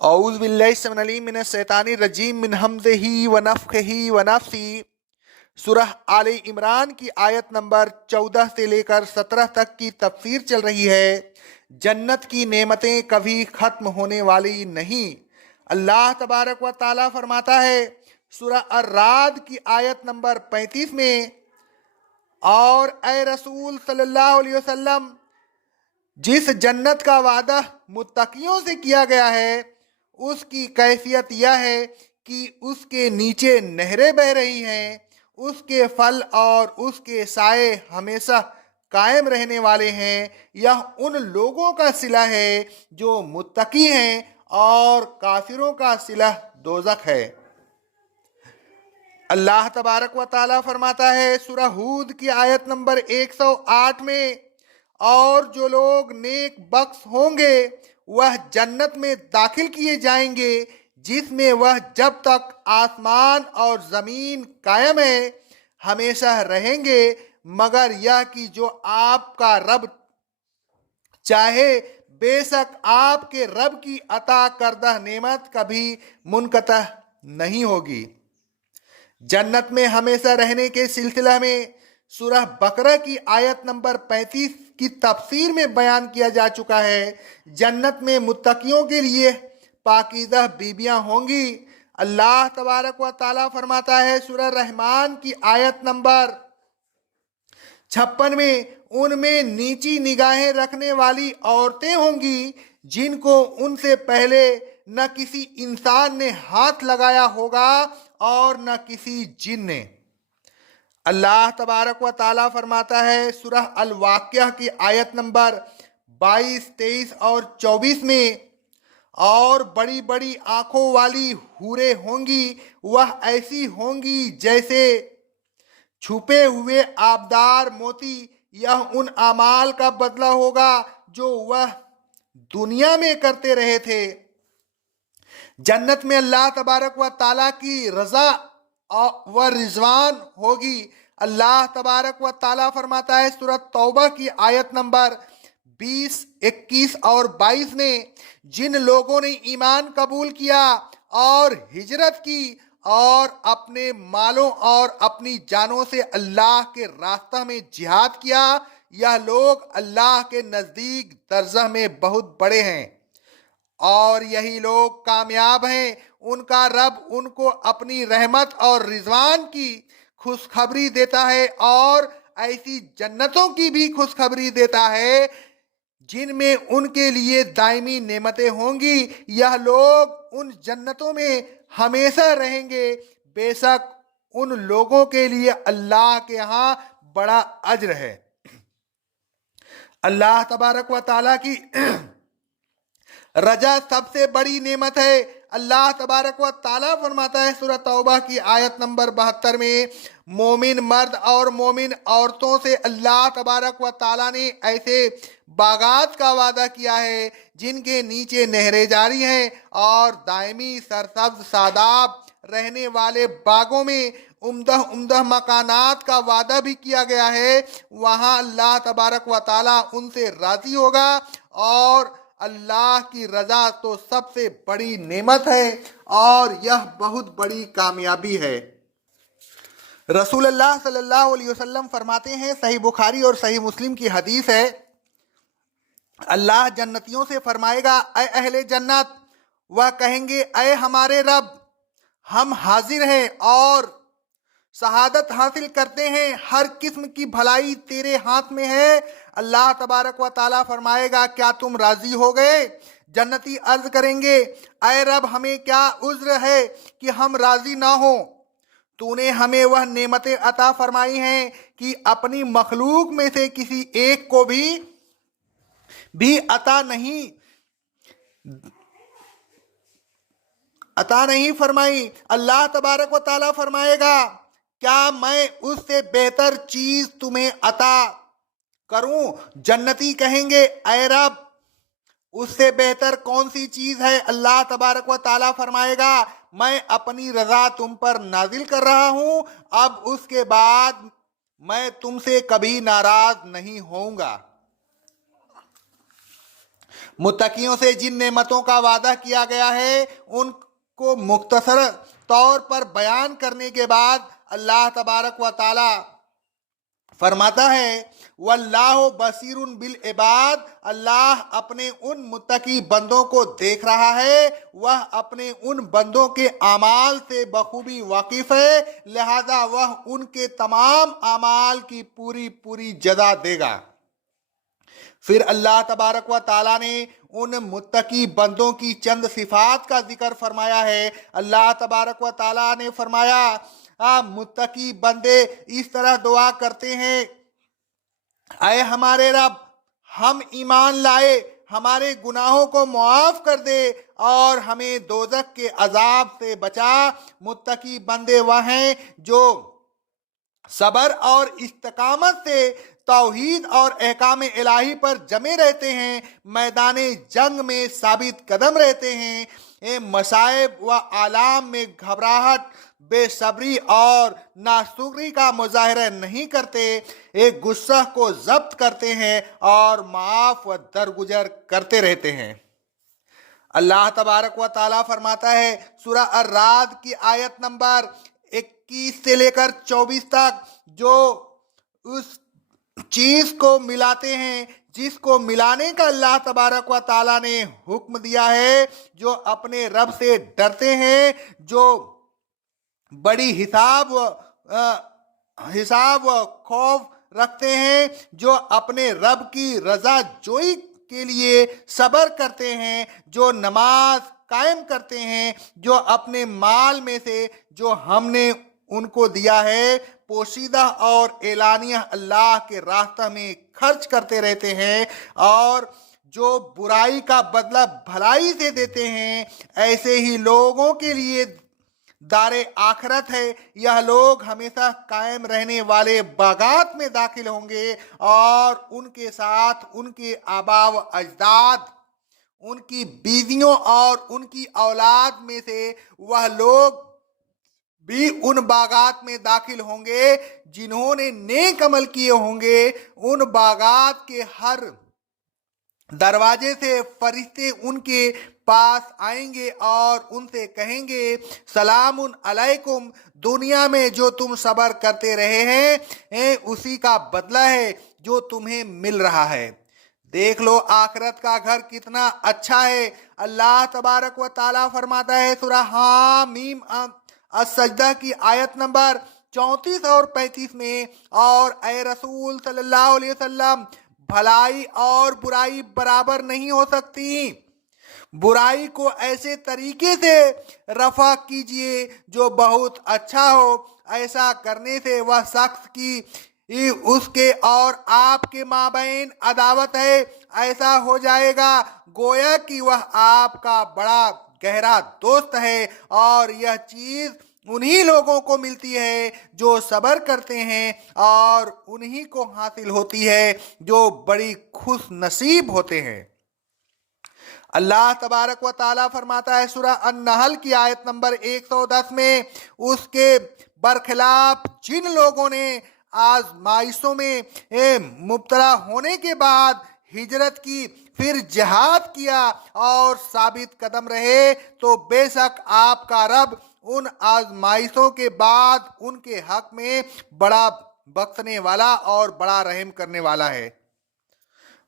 اعوذ باللہ السمیع العلیم من الشیطان الرجیم من ہمزہ ونفخہ ونفثہ۔ سورہ آل عمران کی آیت نمبر 14 سے لے کر 17 تک کی تفسیر چل رہی ہے۔ جنت کی نعمتیں کبھی ختم ہونے والی نہیں۔ اللہ تبارک و تعالیٰ فرماتا ہے سورہ الرعد کی آیت نمبر 35 میں، اور اے رسول صلی اللہ علیہ وسلم، جس جنت کا وعدہ متقیوں سے کیا گیا ہے اس کی کیفیت یہ ہے کہ اس کے نیچے نہریں بہہ رہی ہیں، اس کے پھل اور اس کے سائے ہمیشہ قائم رہنے والے ہیں۔ یہ ان لوگوں کا صلہ ہے جو متقی ہیں، اور کافروں کا صلہ دوزخ ہے۔ اللہ تبارک و تعالیٰ فرماتا ہے سورہ ہود کی آیت نمبر 108 میں، اور جو لوگ نیک بخت ہوں گے وہ جنت میں داخل کیے جائیں گے، جس میں وہ جب تک آسمان اور زمین قائم ہے ہمیشہ رہیں گے، مگر یہ کہ جو آپ کا رب چاہے، بے شک آپ کے رب کی عطا کردہ نعمت کبھی منقطع نہیں ہوگی۔ جنت میں ہمیشہ رہنے کے سلسلہ میں سورہ بقرہ کی آیت نمبر 35 کی تفسیر میں بیان کیا جا چکا ہے۔ جنت میں متقیوں کے لیے پاکیزہ بیویاں ہوں گی۔ اللہ تبارک و تعالیٰ فرماتا ہے سورہ رحمان کی آیت نمبر 56 میں، ان میں نیچی نگاہیں رکھنے والی عورتیں ہوں گی جن کو ان سے پہلے نہ کسی انسان نے ہاتھ لگایا ہوگا اور نہ کسی جن نے۔ اللہ تبارک و تعالیٰ فرماتا ہے سورہ الواقعہ کی آیت نمبر 22، 23 اور 24 میں، اور بڑی بڑی آنکھوں والی حوریں ہوں گی، وہ ایسی ہوں گی جیسے چھپے ہوئے آبدار موتی۔ یہ ان اعمال کا بدلہ ہوگا جو وہ دنیا میں کرتے رہے تھے۔ جنت میں اللہ تبارک و تعالیٰ کی رضا و رضوان ہوگی۔ اللہ تبارک و تعالیٰ فرماتا ہے سورہ توبہ کی آیت نمبر 20، 21 اور 22 میں، جن لوگوں نے ایمان قبول کیا اور ہجرت کی اور اپنے مالوں اور اپنی جانوں سے اللہ کے راستہ میں جہاد کیا، یہ لوگ اللہ کے نزدیک درجہ میں بہت بڑے ہیں، اور یہی لوگ کامیاب ہیں۔ ان کا رب ان کو اپنی رحمت اور رضوان کی خوشخبری دیتا ہے، اور ایسی جنتوں کی بھی خوشخبری دیتا ہے جن میں ان کے لیے دائمی نعمتیں ہوں گی۔ یہ لوگ ان جنتوں میں ہمیشہ رہیں گے، بے شک ان لوگوں کے لیے اللہ کے ہاں بڑا اجر ہے۔ اللہ تبارک و تعالیٰ کی رجا سب سے بڑی نعمت ہے۔ اللہ تبارک و تعالیٰ فرماتا ہے سورہ توبہ کی آیت نمبر 72 میں، مومن مرد اور مومن عورتوں سے اللہ تبارک و تعالیٰ نے ایسے باغات کا وعدہ کیا ہے جن کے نیچے نہریں جاری ہیں، اور دائمی سرسبز شاداب رہنے والے باغوں میں عمدہ عمدہ مکانات کا وعدہ بھی کیا گیا ہے۔ وہاں اللہ تبارک و تعالیٰ ان سے راضی ہوگا، اور اللہ کی رضا تو سب سے بڑی نعمت ہے، اور یہ بہت بڑی کامیابی ہے۔ رسول اللہ صلی اللہ علیہ وسلم فرماتے ہیں، صحیح بخاری اور صحیح مسلم کی حدیث ہے، اللہ جنتیوں سے فرمائے گا، اے اہل جنت، وہ کہیں گے، اے ہمارے رب، ہم حاضر ہیں اور شہادت حاصل کرتے ہیں، ہر قسم کی بھلائی تیرے ہاتھ میں ہے۔ اللہ تبارک و تعالیٰ فرمائے گا، کیا تم راضی ہو گئے؟ جنتی عرض کریں گے، اے رب، ہمیں کیا عذر ہے کہ ہم راضی نہ ہوں؟ تو نے ہمیں وہ نعمتیں عطا فرمائی ہیں کہ اپنی مخلوق میں سے کسی ایک کو بھی عطا نہیں فرمائی۔ اللہ تبارک و تعالیٰ فرمائے گا، کیا میں اس سے بہتر چیز تمہیں عطا کروں؟ جنتی کہیں گے، اے رب، اس سے بہتر کون سی چیز ہے؟ اللہ تبارک و تعالیٰ فرمائے گا، میں اپنی رضا تم پر نازل کر رہا ہوں، اب اس کے بعد میں تم سے کبھی ناراض نہیں ہوں گا۔ मुत्तकियों से जिन नेमतों का वादा किया गया है उनको मुख्तसर तौर पर बयान करने के बाद अल्लाह तबारक व ताला फरमाता है वल्लाहु बसीरुन बिल इबाद, अल्लाह अपने उन मुत्तकी बंदों को देख रहा है, वह अपने उन बंदों के आमाल से बखूबी वाकिफ है, लिहाजा वह उनके तमाम आमाल की पूरी पूरी जज़ा देगा। फिर अल्लाह तबारक व ताला ने उन मुत्तकी बंदों की चंद सिफात का जिक्र फरमाया है। अल्लाह तबारक व ताला ने फरमाया मुत्तकी बंदे इस तरह दुआ करते हैं, ऐ हमारे रब, हम ईमान लाए, हमारे गुनाहों को मुआफ कर दे और हमें दोज़ख के अजाब से बचा। मुत्तकी बंदे वह हैं जो सबर और इस्तिकामत से तौहीद और अहकाम इलाही पर जमे रहते हैं, मैदाने जंग में साबित कदम रहते हैं, मसाइब व आलाम में घबराहट, बेसब्री और नासुगरी का मुजाहरा नहीं करते, एक गुस्सा को जब्त करते हैं और माफ व दरगुजर करते रहते हैं। अल्लाह तबारक व ताला फरमाता है सूरह अर्राद की आयत नंबर 21 से लेकर 24 तक, जो उस चीज को मिलाते हैं जिसको मिलाने का अल्लाह तबारक व ताला ने हुक्म दिया है, जो अपने रब से डरते हैं, जो बड़ी हिसाब व खौफ रखते हैं, जो अपने रब की रजा जोई के लिए सबर करते हैं, जो नमाज कायम करते हैं, जो अपने माल में से जो हमने उनको दिया है पोशीदा और एलानिया अल्लाह के रास्ते में खर्च करते रहते हैं, और जो बुराई का बदला भलाई से देते हैं, ऐसे ही लोगों के लिए दारे आखरत है। यह लोग हमेशा कायम रहने वाले बागात में दाखिल होंगे और उनके साथ उनके आबा व अजदाद, उनकी बीवियों और उनकी औलाद में से वह लोग भी उन बागात में दाखिल होंगे जिन्होंने नेक अमल किए होंगे। उन बागात के हर दरवाजे से फरिश्ते उनके पास आएंगे और उनसे कहेंगे सलामुन अलैकुम, दुनिया में जो तुम सबर करते रहे हैं उसी का बदला है जो तुम्हें मिल रहा है। देख लो आखिरत का घर कितना अच्छा है। अल्लाह तबारक व ताला फरमाता है सूरह हामीम अस-सजदा की आयत नंबर 34 और 35 में, और ए रसूल सल्लल्लाहु अलैहि वसल्लम, भलाई और बुराई बराबर नहीं हो सकती। बुराई को ऐसे तरीके से रफा कीजिए जो बहुत अच्छा हो, ऐसा करने से वह शख्स की उसके और आपके माबैन अदावत है, ऐसा हो जाएगा गोया कि वह आपका बड़ा गहरा दोस्त है। और यह चीज उन्हीं लोगों को मिलती है जो सबर करते हैं, और उन्हीं को हासिल होती है जो बड़ी खुश नसीब होते हैं। अल्लाह तबारक व ताला फरमाता है सूरह अन-नहल की आयत नंबर 110 में, उसके बरखिलाफ जिन लोगों ने आजमाइशों में मुब्तला होने के बाद हिजरत की, फिर जिहाद किया और साबित कदम रहे, तो बेशक आपका रब उन आजमाइशों के बाद उनके हक में बड़ा बख्शने वाला और बड़ा रहम करने वाला है।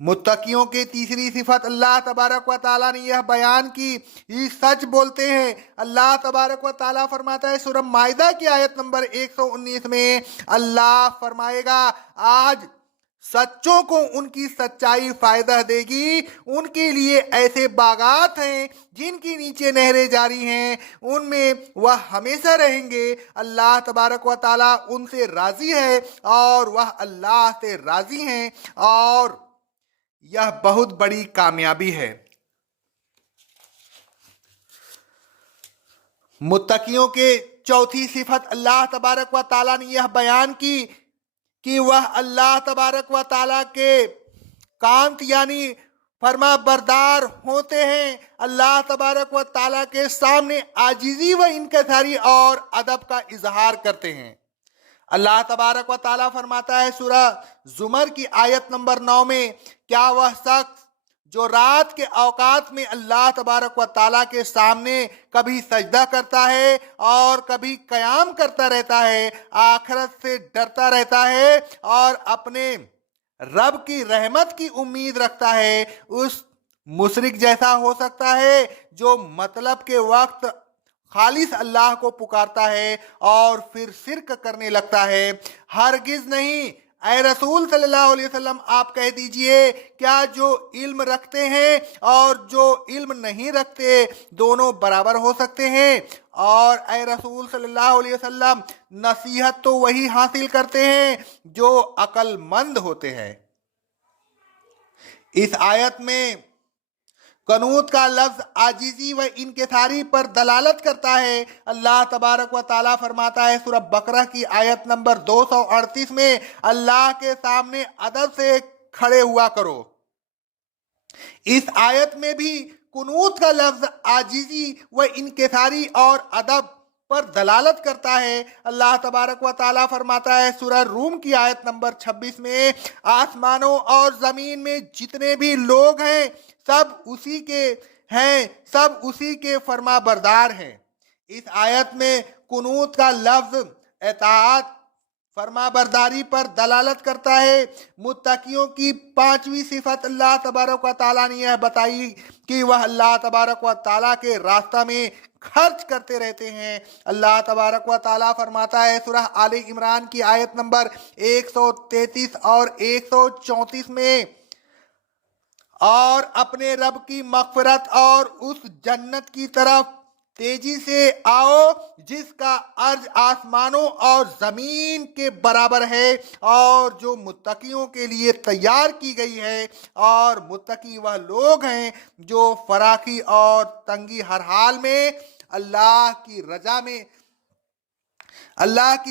मुत्तकियों की तीसरी सिफत अल्लाह तबारक व ताला ने यह बयान की, ये सच बोलते हैं। अल्लाह तबारक व ताला फरमाता है सूरह माइदा की आयत नंबर 119 में, अल्लाह फरमाएगा आज सच्चों को उनकी सच्चाई फायदा देगी, उनके लिए ऐसे बागात हैं जिनके नीचे नहरें जारी हैं, उनमें वह हमेशा रहेंगे। अल्लाह तबारक व ताला उनसे राजी है और वह अल्लाह से राजी हैं, और यह बहुत बड़ी कामयाबी है। मुत्तकियों के चौथी सिफत अल्लाह तबारक व ताला ने यह बयान की कि वह अल्लाह तबारक व ताला के कांत यानी फरमा बरदार होते हैं। अल्लाह तबारक व ताला के सामने आजिजी व इनकसारी और अदब का इजहार करते हैं। अल्लाह तबारक व ताला फरमाता है सूरह जुमर की आयत नंबर 9 में, क्या वह शख्स जो रात के औकात में अल्लाह तबारक व ताला के सामने कभी सजदा करता है और कभी क़याम करता रहता है, आखिरत से डरता रहता है और अपने रब की रहमत की उम्मीद रखता है, उस मुशरिक जैसा हो सकता है जो मतलब के वक्त खालिस अल्लाह को पुकारता है और फिर शिर्क करने लगता है। हरगिज नहीं। ऐ रसूल सल्लल्लाहु अलैहि वसल्लम, आप कह दीजिए, क्या जो इल्म रखते हैं और जो इल्म नहीं रखते दोनों बराबर हो सकते हैं? और ऐ रसूल सल्लल्लाहु अलैहि वसल्लम, नसीहत तो वही हासिल करते हैं जो अक्लमंद होते हैं। इस आयत में कनूत का लफ्ज आजिजी व इनकिसारी पर दलालत करता है। अल्लाह तबारक व ताला फरमाता है सूरह बकरा की आयत नंबर 238 में, अल्लाह के सामने अदब से खड़े हुआ करो। इस आयत में भी कुनूत का लफ्ज आजिजी व इनकिसारी और अदब पर दलालत करता है। अल्लाह तबारक व ताला फरमाता है सूरह रूम की आयत नंबर 26 में, आसमानों और जमीन में जितने भी लोग हैं सब उसी के हैं, सब उसी के फरमा बरदार हैं। इस आयत में कुनूत का लफ्ज एताअत, फरमा बरदारी पर दलालत करता है। मुत्तकियों की पांचवी सिफत अल्लाह तबारक व ताला ने यह बताई कि वह अल्लाह तबारक व ताला के रास्ता में खर्च करते रहते हैं। अल्लाह तबारक व ताला फरमाता है सूरह आले इमरान की आयत नंबर 133 और 134 में, और अपने रब की मग़फ़िरत और उस जन्नत की तरफ तेजी से आओ जिसका अर्ज आसमानों और जमीन के बराबर है और जो मुत्तकियों के लिए तैयार की गई है। और मुत्तकी वह लोग हैं जो फराखी और तंगी हर हाल में अल्लाह की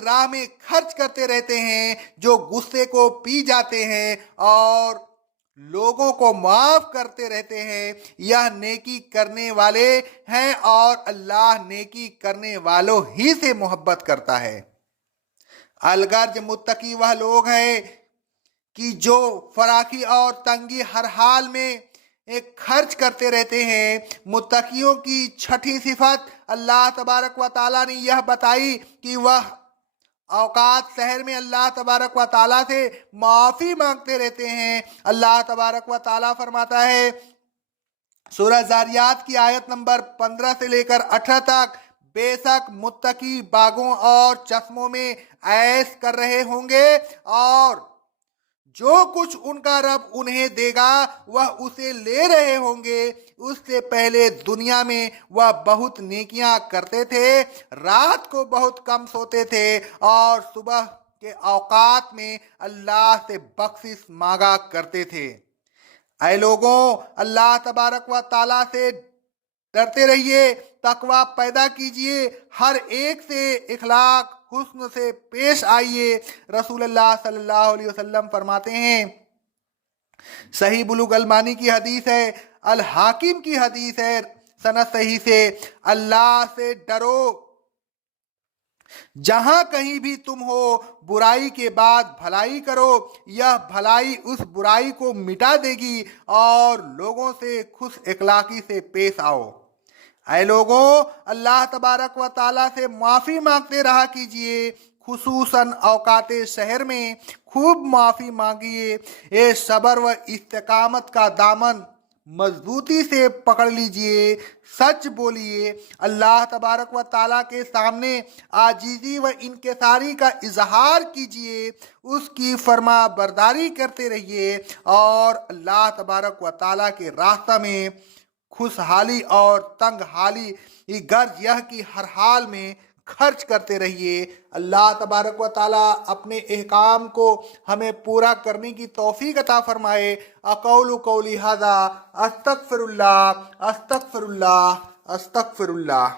राह में खर्च करते रहते हैं, जो गुस्से को पी जाते हैं और लोगों को माफ करते रहते हैं। यह नेकी करने वाले हैं और अल्लाह नेकी करने वालों ही से मोहब्बत करता है। अलगर्ज मुत्तकी वह लोग हैं कि जो फराखी और तंगी हर हाल में एक खर्च करते रहते हैं। मुत्तकियों की छठी सिफत अल्लाह तबारक व ताला ने यह बताई कि वह औकात शहर में अल्लाह तबारक व ताला से माफ़ी मांगते रहते हैं। अल्लाह तबारक व ताला फरमाता है सूरह ज़ारियात की आयत नंबर 15 से लेकर 18 तक, बेशक मुत्तकी बागों और चश्मों में ऐश कर रहे होंगे और जो कुछ उनका रब उन्हें देगा वह उसे ले रहे होंगे। उससे पहले दुनिया में वह बहुत नेकियां करते थे, रात को बहुत कम सोते थे और सुबह के औकात में अल्लाह से बख्शिश मांगा करते थे। ऐ लोगों, अल्लाह तबारक व ताला से डरते रहिए, तकवा पैदा कीजिए, हर एक से इखलाक हुस्न से पेश आइए। रसूलुल्लाह सल्लल्लाहु अलैहि वसल्लम फरमाते हैं, सही बुलूग अलमानी की हदीस है, अल हाकिम की हदीस है सनद सही से, अल्लाह से डरो जहां कहीं भी तुम हो, बुराई के बाद भलाई करो, यह भलाई उस बुराई को मिटा देगी और लोगों से खुश इखलाकी से पेश आओ। ऐ लोगों, अल्लाह तबारक व ताला से माफ़ी मांगते रहा कीजिए, खुसूसन औकाते शहर में खूब माफ़ी मांगिए। ये सब्र व इस्तिकामत का दामन मजबूती से पकड़ लीजिए, सच बोलिए, अल्लाह तबारक व ताला के सामने आजीजी व इनकिसारी का इजहार कीजिए, उसकी फरमा बरदारी करते रहिए और अल्लाह तबारक व ताला के रास्ता में खुशहाली और तंग हाली गर्ज यह कि हर हाल में खर्च करते रहिए। अल्लाह तबारक व ताला अपने अहकाम को हमें पूरा करने की तौफीक अता फरमाए। अक़ौलु क़ौली हाज़ा अस्तग़फ़िरुल्लाह अस्तग़फ़िरुल्लाह अस्तग़फ़िरुल्लाह।